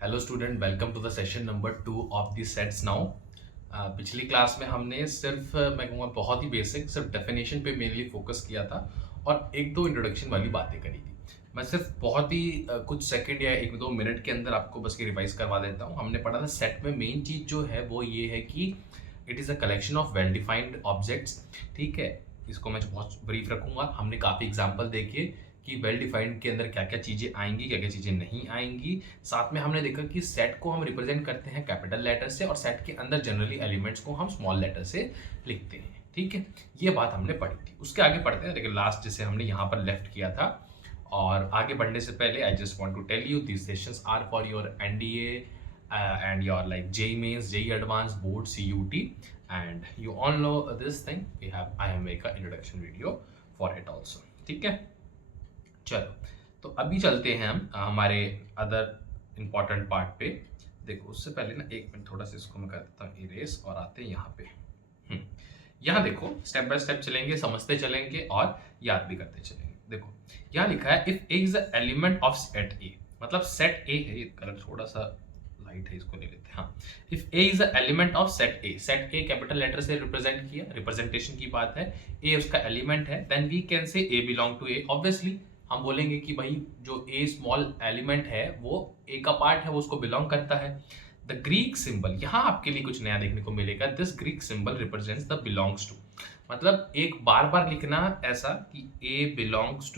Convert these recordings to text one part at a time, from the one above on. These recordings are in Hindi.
Hello student, welcome to the session number 2 of the sets now. पिछली क्लास में हमने सिर्फ मैं कहूँगा बहुत ही बेसिक सिर्फ डेफिनेशन पे मेनली फोकस किया था और एक दो इंट्रोडक्शन वाली बातें करी थी। मैं सिर्फ बहुत ही कुछ सेकंड या एक दो मिनट के अंदर आपको बस ये रिवाइज करवा देता हूँ। हमने पढ़ा था सेट में मेन चीज़ जो है वो ये है कि it is a collection of well defined objects. ठीक है, इसको मैं बहुत ब्रीफ रखूंगा। हमने काफ़ी एग्जाम्पल देखे कि वेल डिफाइंड के अंदर क्या क्या चीज़ें आएंगी, क्या क्या चीज़ें नहीं आएंगी। साथ में हमने देखा कि सेट को हम रिप्रेजेंट करते हैं कैपिटल लेटर से और सेट के अंदर जनरली एलिमेंट्स को हम स्मॉल लेटर से लिखते हैं। ठीक है, ये बात हमने पढ़ी थी। उसके आगे पढ़ते हैं, लेकिन लास्ट जैसे हमने यहाँ पर लेफ्ट किया था। और आगे बढ़ने से पहले I just want to tell you this sessions are for your NDA and your like JEE mains, JEE advanced board, CUT, and you all know this thing. I have make a introduction video for it also. ठीक है, चलो तो अभी चलते हैं हम हमारे अदर इम्पॉर्टेंट पार्ट पे। देखो उससे पहले ना एक मिनट थोड़ा सा इसको मैं कर देता हूँ इरेज और आते हैं यहाँ पे। यहाँ देखो स्टेप बाय स्टेप चलेंगे, समझते चलेंगे और याद भी करते चलेंगे। देखो यहाँ लिखा है if A is a element of set ए, मतलब सेट ए है, ये कलर थोड़ा सा लाइट है, इसको ले लेते हैं। हाँ, if A is a element of set A, set A capital letter से रिप्रेजेंट किया, रिप्रेजेंटेशन की बात है, ए उसका एलिमेंट है, then we can say A belong to A. Obviously हम बोलेंगे कि भाई जो ए स्मॉल एलिमेंट है वो ए का पार्ट है, वो उसको बिलोंग करता है। द ग्रीक सिंबल, यहाँ आपके लिए कुछ नया देखने को मिलेगा। This Greek symbol represents the belongs to, मतलब एक बार बार लिखना ऐसा कि A belongs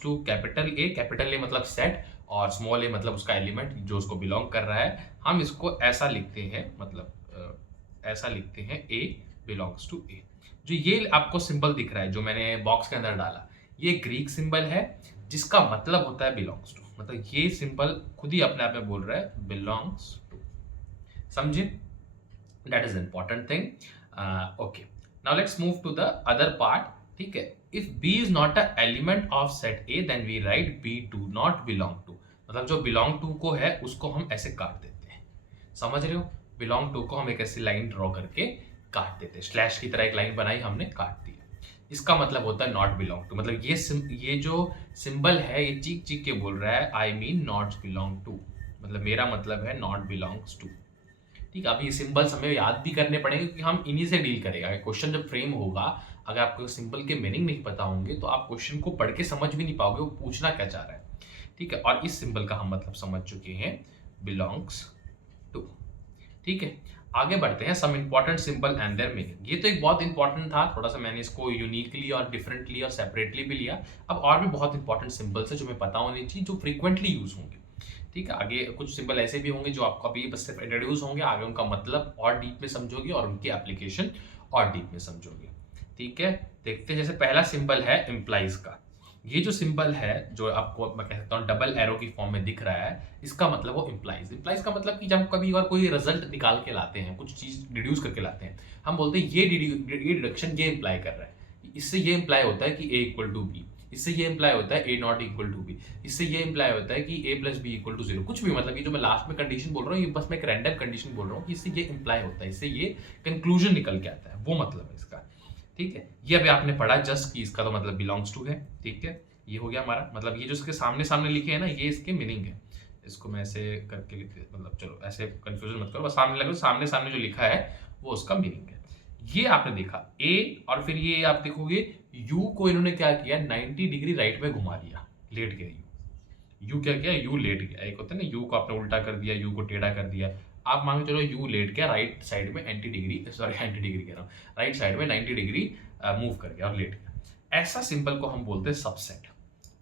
to capital A मतलब सेट और स्मॉल ए मतलब उसका एलिमेंट जो उसको बिलोंग कर रहा है। हम इसको ऐसा लिखते हैं, मतलब ऐसा लिखते हैं ए बिलोंग्स टू ए। जो ये आपको सिंबल दिख रहा है जो मैंने बॉक्स के अंदर डाला, ये ग्रीक सिंबल है जिसका मतलब होता है बिलोंग्स टू। मतलब ये सिंबल खुद ही अपने आप में बोल रहा है बिलोंग्स टू। समझे? That is important thing. Okay, now let's move to the other part. ठीक है, if B is not a element of set A then we write B to not belong to. मतलब जो बिलोंग टू को है उसको हम ऐसे काट देते हैं। समझ रहे हो? बिलोंग टू को हम एक ऐसी लाइन ड्रॉ करके काट देते हैं, स्लैश की तरह एक लाइन बनाई हमने, काट दी। इसका मतलब होता है नॉट बिलोंग टू। मतलब ये जो सिंबल है ये चीख चीख के बोल रहा है I mean not belong to, मतलब मेरा मतलब है नॉट बिलोंग्स टू। ठीक है, अब ये सिंबल्स हमें याद भी करने पड़ेंगे क्योंकि हम इन्हीं से डील करेगा। क्वेश्चन जब फ्रेम होगा, अगर आपको सिंबल के मीनिंग नहीं पता होंगे तो आप क्वेश्चन को पढ़ के समझ भी नहीं पाओगे वो पूछना क्या चाह रहा है। ठीक है, और इस सिंबल का हम मतलब समझ चुके हैं, बिलोंग्स टू। ठीक है, आगे बढ़ते हैं, some important symbol and their meaning. ये तो एक बहुत इंपॉर्टेंट था, थोड़ा सा मैंने इसको यूनिकली और डिफरेंटली और सेपरेटली भी लिया। अब और भी बहुत इंपॉर्टेंट सिंबल्स है जो हमें पता होनी चाहिए, जो फ्रीक्वेंटली यूज होंगे। ठीक है, आगे कुछ सिंबल ऐसे भी होंगे जो आपको अभी बस सिर्फ इंट्रोड्यूस होंगे, आगे उनका मतलब और डीप में समझोगे और उनकी एप्लीकेशन और डीप में समझोगे। ठीक है, देखते हैं। जैसे पहला सिंबल है इम्प्लाइज का। ये जो सिंबल है जो आपको मैं कह सकता हूँ डबल एरो की फॉर्म में दिख रहा है, इसका मतलब वो इम्प्लाइज का मतलब कि जब कभी और कोई रिजल्ट निकाल के लाते हैं, कुछ चीज डिड्यूस करके लाते हैं, हम बोलते हैं ये डिडक्शन ये इम्प्लाई कर रहा है। इससे ये इम्प्लाई होता है कि ए इक्वल टू बी, इससे ये इम्प्लाई होता है A not equal to B, इससे ये इम्प्लाई होता है कि A plus B equal to zero. कुछ भी, मतलब ये जो मैं लास्ट में कंडीशन बोल रहा हूँ ये बस मैं एक रैंडम कंडीशन बोल रहा हूँ कि इससे ये इम्प्लाई होता है, इससे ये कंक्लूजन निकल के आता है, वो मतलब है इसका। ठीक है, ये अभी आपने पढ़ा जस्ट कि इसका तो मतलब बिलोंग्स टू है। ठीक है, ये हो गया हमारा, मतलब ये जो इसके सामने सामने लिखे हैं ना ये इसके मीनिंग है। इसको मैं ऐसे करके लिख, मतलब चलो ऐसे कंफ्यूजन मत करो, बस सामने लगो, सामने सामने जो लिखा है वो उसका मीनिंग है। ये आपने देखा ए, और फिर ये आप देखोगे यू को इन्होंने क्या किया, 90 डिग्री राइट में घुमा दिया, लेट गया यू क्या किया, यू लेट गया। एक होता है ना, यू को आपने उल्टा कर दिया, यू को टेढ़ा कर दिया। आप मान के चलो यू लेट गया, राइट साइड में 90 डिग्री, सॉरी 90 डिग्री कह रहा हूँ, राइट साइड में 90 डिग्री मूव कर गया और लेट गया। ऐसा सिंबल को हम बोलते हैं सबसेट।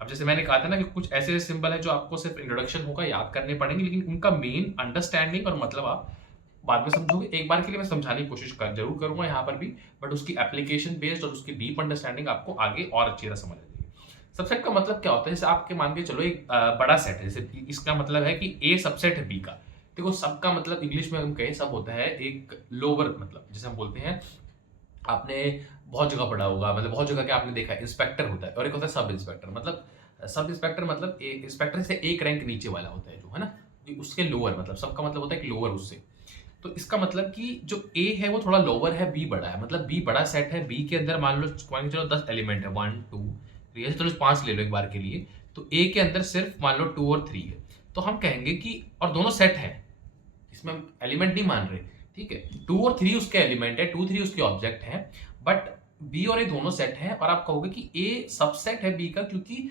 अब जैसे मैंने कहा था ना कि कुछ ऐसे सिंबल है जो आपको सिर्फ इंट्रोडक्शन होगा, याद करने पड़ेंगे, लेकिन उनका मेन अंडरस्टैंडिंग और मतलब आप बाद में समझोगे। एक बार के लिए मैं समझाने की कोशिश जरूर करूंगा यहाँ पर भी, बट उसकी एप्लीकेशन बेस्ड और उसकी डीप अंडरस्टैंडिंग आपको आगे और अच्छी तरह समझ आएगी। सबसेट का मतलब क्या होता है, जैसे आपके मान के चलो एक बड़ा सेट है, जैसे इसका मतलब है कि ए सबसेट है बी का। देखो सब का मतलब इंग्लिश में हम कहें सब होता है एक लोअर, मतलब जैसे हम बोलते हैं, आपने बहुत जगह पढ़ा होगा, मतलब बहुत जगह के आपने देखा है, इंस्पेक्टर होता है और एक होता है सब इंस्पेक्टर। मतलब सब इंस्पेक्टर मतलब इंस्पेक्टर से एक रैंक नीचे वाला होता है जो है ना, उसके लोअर, मतलब सबका मतलब होता है कि लोअर उससे। तो इसका मतलब कि जो ए है वो थोड़ा लोअर है, बी बड़ा है, मतलब बी बड़ा सेट है, बी के अंदर मान लो चलो 10 एलिमेंट है, 1 2 3, चलो 5 ले लो एक बार के लिए। तो ए के अंदर सिर्फ मान लो 2 और 3 है, तो हम कहेंगे कि और दोनों सेट है, इसमें हम एलिमेंट नहीं मान रहे, ठीक है। 2 और 3 उसके एलिमेंट है, 2 3 उसके ऑब्जेक्ट है, बट बी और ए दोनों सेट है, और आप कहोगे कि ए सबसेट है बी का, क्योंकि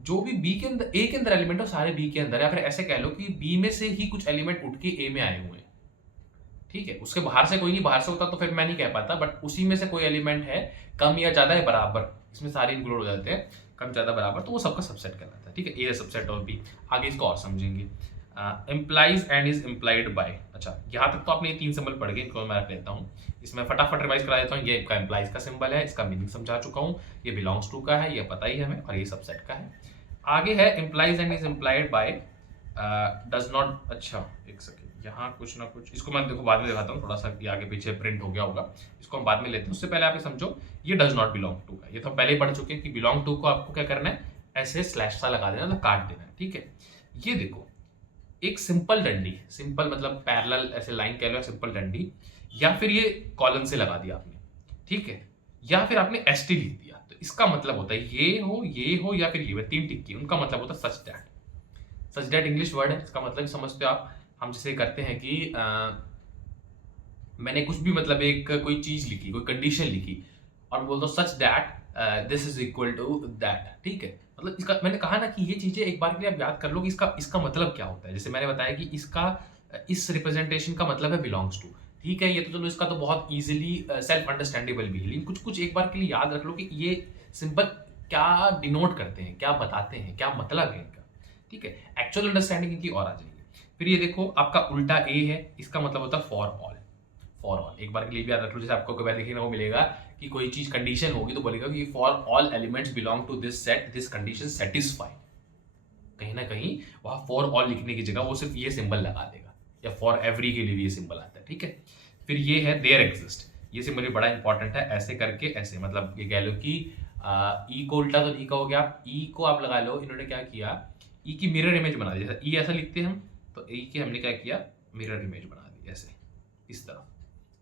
जो भी बी के अंदर ए के अंदर एलिमेंट है सारे बी के अंदर है, या फिर ऐसे कह लो कि बी में से ही कुछ एलिमेंट उठ के ए में आए हुए हैं, ठीक है। उसके बाहर से कोई नहीं, बाहर से होता तो फिर मैं नहीं कह पाता, बट उसी में से कोई एलिमेंट है कम या ज्यादा है बराबर, इसमें सारे इंक्लूड हो जाते हैं, कम ज्यादा बराबर, तो वो सबका सबसेट कहलाता है, ठीक है। ए सबसेट और बी, आगे इसको और समझेंगे। Implies and is implied by, अच्छा यहाँ तक तो आपने ये 3 सिंबल पढ़ गए, इनको मैं रख लेता हूँ, इसमें फटाफट रिवाइज करा देता हूँ। ये इसका इम्प्लाइज का सिंबल है, इसका मीनिंग समझा चुका हूँ, ये बिलोंग्स टू का है, ये पता ही है हमें, और ये सबसेट का है। आगे है implies and is implied by does not, अच्छा एक सेकेंड, यहाँ कुछ ना कुछ, इसको मैं देखो बाद में दिखाता हूँ, थोड़ा सा ये आगे पीछे प्रिंट हो गया होगा, इसको हम बाद में लेते हैं। उससे पहले आप ये समझो, ये डज नॉट बिलोंग टू का, ये तो हम पहले ही पढ़ चुके हैं कि बिलोंग टू को आपको क्या करना है, ऐसे स्लैश सा लगा देना, काट देना है, ठीक है। ये देखो एक सिंपल डंडी, सिंपल मतलब पैरेलल ऐसे लाइन कह लो, सिंपल डंडी, या फिर ये कॉलन से लगा दिया आपने, ठीक है, या फिर आपने एसटी लिख दिया, तो इसका मतलब होता है ये हो या फिर ये 3 टिक्की, उनका मतलब होता है such that. Such that English word है, इसका मतलब समझते हो आप, हम जैसे करते हैं कि मैंने कुछ भी मतलब एक कोई चीज लिखी, कोई कंडीशन लिखी, और मैं बोलता हूँ such that this is equal to that, ठीक है। मतलब इसका मैंने कहा ना कि ये चीजें एक बार के लिए आप याद कर लो कि इसका मतलब क्या होता है। जैसे मैंने बताया कि इसका इस रिप्रेजेंटेशन का मतलब है बिलोंग्स टू, ठीक है। ये तो चलो इसका तो बहुत इजीली सेल्फ अंडरस्टैंडेबल भी है, लेकिन कुछ कुछ एक बार के लिए याद रख लो कि ये सिंपल क्या डिनोट करते हैं, क्या बताते हैं, क्या मतलब है इनका, ठीक है। एक्चुअल अंडरस्टैंडिंग इनकी और आ जाएगी। फिर ये देखो आपका उल्टा ए है, इसका मतलब होता है फॉर ऑल। फॉर ऑल एक बार के लिए भी याद रख लो, जैसे आपको कभी देखने को मिलेगा कि कोई चीज कंडीशन होगी तो बोलेगा कि for all elements belong to this set this condition satisfy, कहीं ना कहीं वहां फॉर ऑल लिखने की जगह वो सिर्फ ये सिंबल लगा देगा, या फॉर एवरी के लिए भी ये सिंबल आता है, ठीक है। फिर ये है देयर एग्जिस्ट, ये सिंबल भी बड़ा इंपॉर्टेंट है, ऐसे करके ऐसे, मतलब ये कह लो कि ई को उल्टा तो ई का हो गया, ई को आप लगा लो, इन्होंने क्या किया, ई की मिरर इमेज बना दी, जैसे ई ऐसा लिखते हैं हम, तो ई की हमने क्या किया, मिरर इमेज बना दी ऐसे, इस तरह,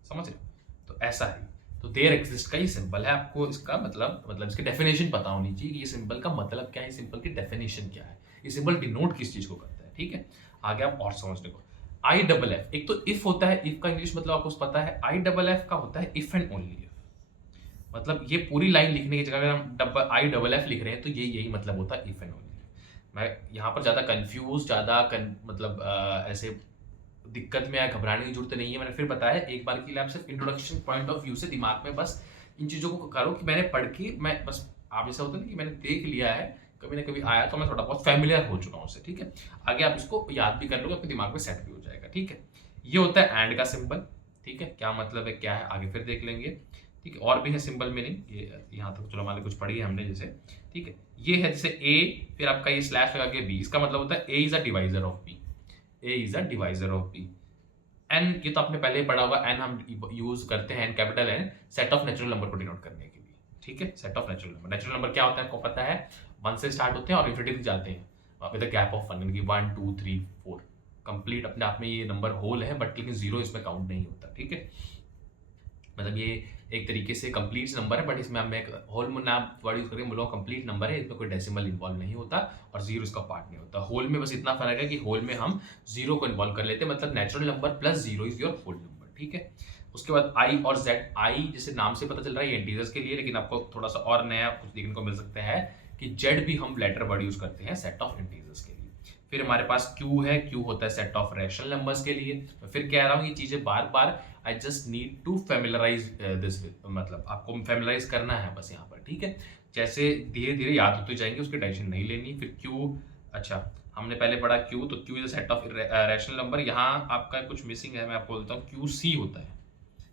समझ रहे हो। तो ऐसा है, तो देयर एग्जिस्ट का ये सिंबल है, आपको इसका मतलब इसकी डेफिनेशन पता होनी चाहिए कि ये सिंबल का मतलब क्या है, सिंबल की डेफिनेशन क्या है, ये सिंबल डिनोट किस चीज को करता है, ठीक है। आगे आप और समझने को, आई डबल एफ, एक तो इफ होता है, इफ का इंग्लिश मतलब आपको पता है, आई डबल एफ का होता है इफ एंड ओनली इफ, मतलब ये पूरी लाइन लिखने की जगह अगर हम आई डबल एफ लिख रहे हैं तो ये यही मतलब होता है इफ एंड ओनली। मैं यहाँ पर ज़्यादा कंफ्यूज मतलब ऐसे दिक्कत में या घबराने की जरूरत नहीं है, मैंने फिर बताया एक बार के लिए, आप सिर्फ इंट्रोडक्शन पॉइंट ऑफ व्यू से दिमाग में बस इन चीज़ों को करो कि मैंने पढ़ के, मैं बस आप ऐसा होता है कि मैंने देख लिया है, कभी ना कभी आया तो मैं थोड़ा बहुत फैमिलियर हो चुका हूँ उससे, ठीक है। आगे आप इसको याद भी कर लोगे, आपके दिमाग में सेट भी हो जाएगा, ठीक है। ये होता है एंड का सिंबल, ठीक है, क्या मतलब है क्या है आगे फिर देख लेंगे, ठीक है। और भी है सिंबल मीनिंग, ये यहाँ तक चलो मान लो कुछ पढ़ी है हमने जैसे, ठीक है। ये है जैसे ए, फिर आपका ये स्लैश लगा के बी, इसका मतलब होता है A is a divisor of B, A is a divisor of B. N, ये तो आपने पहले ही पढ़ा होगा, एन हम यूज करते हैं, capital N, set of natural number को डिनोट करने के लिए, ठीक है। Set of natural number, natural number क्या होता है आपको पता है, 1 से स्टार्ट होते हैं और इन्फिनिटी तक जाते हैं विद अ गैप ऑफ 1, यानी कि 1 2 3 4 कंप्लीट अपने आप में ये नंबर होल है, बट लेकिन 0 इसमें काउंट नहीं होता, ठीक है। मतलब ये एक तरीके से कंप्लीट नंबर है, बट इसमें हम एक होल नाम वर्ड यूज करके बोलो कंप्लीट नंबर है, इसमें कोई डेसिमल इन्वॉल्व नहीं होता और 0 इसका पार्ट नहीं होता। होल में बस इतना फर्क है कि होल में हम 0 को इन्वॉल्व कर लेते हैं, मतलब natural number plus 0 is your whole number, ठीक है। उसके बाद आई और जेड, आई जैसे नाम से पता चल रहा है ये इंटीजर्स के लिए, लेकिन आपको थोड़ा सा और नया कुछ देखने को मिल सकता है कि जेड भी हम लेटर वर्ड यूज करते हैं सेट ऑफ इंटीजर्स के लिए। फिर हमारे पास क्यू है, क्यू होता है सेट ऑफ रैशनल नंबर्स के लिए। मैं फिर कह रहा हूँ ये चीजें बार बार, I just need to familiarize this, मतलब आपको फैमिलराइज करना है बस यहाँ पर, ठीक है। जैसे धीरे धीरे याद होते जाएंगे, उसकी टेंशन नहीं लेनी। फिर क्यू, अच्छा हमने पहले पढ़ा क्यू, तो Q is set of rational number, यहाँ आपका कुछ मिसिंग है, मैं आपको बोलता हूँ क्यू सी होता है,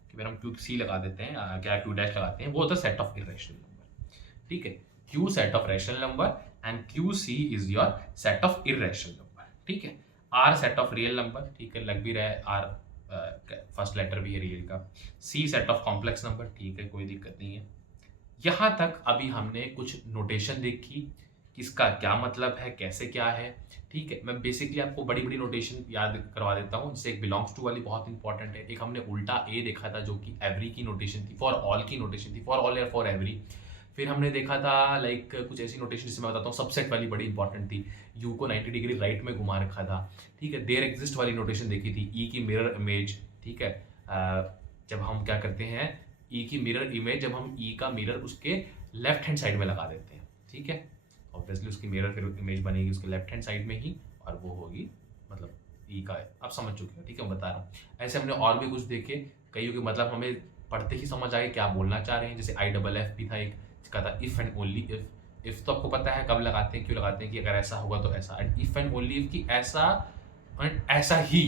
कि फिर हम क्यू सी लगा देते हैं, क्या क्यू डैश लगाते हैं, वो होता है सेट ऑफ इरेशनल नंबर, ठीक है। Q set of rational number and Q C is your set of irrational number, ठीक है। R set of real number, ठीक है, लग भी रहा है आर फर्स्ट लेटर भी है रियल का। सी सेट ऑफ कॉम्प्लेक्स नंबर, ठीक है, कोई दिक्कत नहीं है। यहां तक अभी हमने कुछ नोटेशन देखी, किसका क्या मतलब है, कैसे क्या है, ठीक है। मैं बेसिकली आपको बड़ी बड़ी नोटेशन याद करवा देता हूँ, जैसे एक बिलोंग्स टू वाली बहुत इंपॉर्टेंट है, एक हमने उल्टा ए देखा था जो कि एवरी की नोटेशन थी, फॉर ऑल की नोटेशन थी, फॉर ऑल या फॉर एवरी। फिर हमने देखा था लाइक कुछ ऐसी नोटेशन जिससे मैं बताता हूँ, सबसेट वाली बड़ी इंपॉर्टेंट थी, यू को 90 डिग्री राइट में घुमा रखा था, ठीक है। देयर एग्जिस्ट वाली नोटेशन देखी थी, ई की मिरर इमेज, ठीक है। जब हम क्या करते हैं, ई की मिरर इमेज, जब हम ई का मिरर उसके लेफ्ट हैंड साइड में लगा देते हैं, ठीक है, ऑब्वियसली उसकी मिरर फिर इमेज बनेगी उसके लेफ्ट हैंड साइड में ही, और वो होगी मतलब ई का है, आप समझ चुके हो, ठीक है, मैं बता रहा हूँ। ऐसे हमने और भी कुछ देखे, कईयों के मतलब हमें पढ़ते ही समझ आए क्या बोलना चाह रहे हैं, जैसे IFF भी था एक, जिसका था इफ एंड ओनली इफ तो आपको पता है कब लगाते हैं, क्यों लगाते हैं, कि अगर ऐसा होगा तो ऐसा, and if and only if की ऐसा एंड ऐसा ही,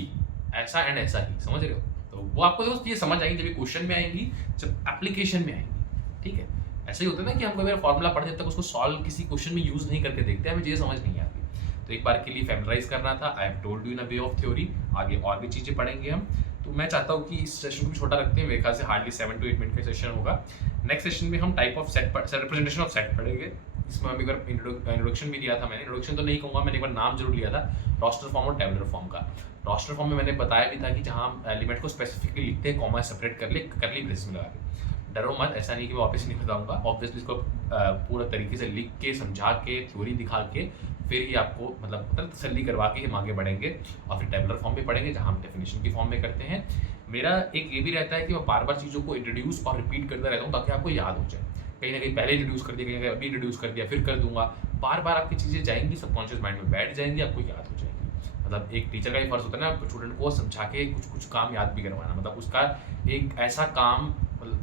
ऐसा एंड ऐसा ही, समझ रहे हो। तो वो आपको दोस्त ये समझ आएंगी जब ये क्वेश्चन में आएंगी, जब एप्लीकेशन में आएंगी, ठीक है। ऐसा ही होता है ना कि हम कभी फॉर्मूला पढ़ते तक उसको सॉल्व किसी क्वेश्चन में यूज नहीं करके देखते, हमें चीजें समझ नहीं आती। तो एक बार के लिए फैमिलाइज करना था, I have told you in a way of theory, आगे और भी चीजें पढ़ेंगे हम। तो मैं चाहता हूँ कि इस सेशन को भी छोटा रखते हैं, मेरे ख्याल से हार्डली 7 to 8 मिनट का सेशन होगा। नेक्स्ट सेशन में हम type of set representation of set पढ़ेंगे। इसमें हम एक बार इंट्रोडक्शन भी दिया था मैंने, इंट्रोडक्शन तो नहीं कहूँगा, मैंने एक बार नाम जरूर लिया था, रोस्टर फॉर्म और टेबुलर फॉर्म का। रोस्टर फॉर्म में मैंने बताया भी था कि जहाँ हम एलिमेंट को स्पेसिफिकली लिखते हैं, कॉमा सेपरेट कर ले करली ब्रेसेस में लगा के। डरो मत, ऐसा नहीं कि मैं वापस नहीं बताऊंगा, ऑब्वियसली इसको पूरा तरीके से लिख के, समझा के, थ्योरी दिखा के, फिर ही आपको मतलब तसल्ली करवा के हम आगे बढ़ेंगे, और फिर टेबुलर फॉर्म में पढ़ेंगे जहाँ हम डेफिनेशन की फॉर्म में करते हैं। मेरा एक ये भी रहता है कि मैं बार बार चीज़ों को इंट्रोड्यूस और रिपीट करता रहता हूँ ताकि आपको याद हो जाए। कहीं ना कहीं पहले इंट्रोड्यूस कर दिया, कहीं अभी इंट्रोड्यूस कर दिया, फिर कर दूंगा, बार बार आपकी चीज़ें जाएंगी, सबकॉन्शियस माइंड में बैठ जाएंगी, आपको याद हो जाएगी। मतलब एक टीचर का ही फर्ज होता है ना स्टूडेंट को समझा के कुछ कुछ काम याद भी करवाना, मतलब उसका एक ऐसा काम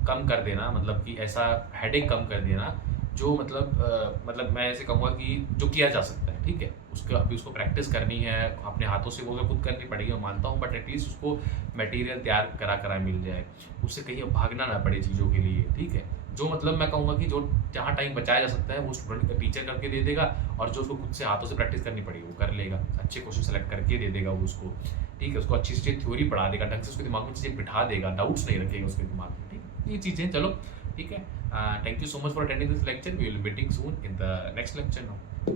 कम कर देना, मतलब कि ऐसा हेडेक कम कर देना जो मतलब मैं ऐसे कहूँगा कि जो किया जा सकता है, ठीक है। उसको अभी उसको प्रैक्टिस करनी है अपने हाथों से, वो तो खुद करनी पड़ेगी, मैं मानता हूँ, बट एटलीस्ट उसको मटेरियल तैयार करा मिल जाए, उससे कहीं भागना ना पड़े चीज़ों के लिए, ठीक है। जो मतलब मैं कहूँगा कि जो जहाँ टाइम बचाया जा सकता है वो स्टूडेंट का टीचर करके दे देगा, और जो उसको खुद से हाथों से प्रैक्टिस करनी पड़ेगी वो कर लेगा, अच्छे क्वेश्चन सेलेक्ट करके दे देगा वो उसको, ठीक है। उसको अच्छी से थ्योरी पढ़ा देगा, ढंग से उसके दिमाग में चीज़ें बिठा देगा, डाउट्स नहीं रखेगा उसके दिमाग में, ठीक है। ये चीज़ें चलो ठीक है। Thank you so much for attending this lecture, we will be meeting soon in the next lecture now.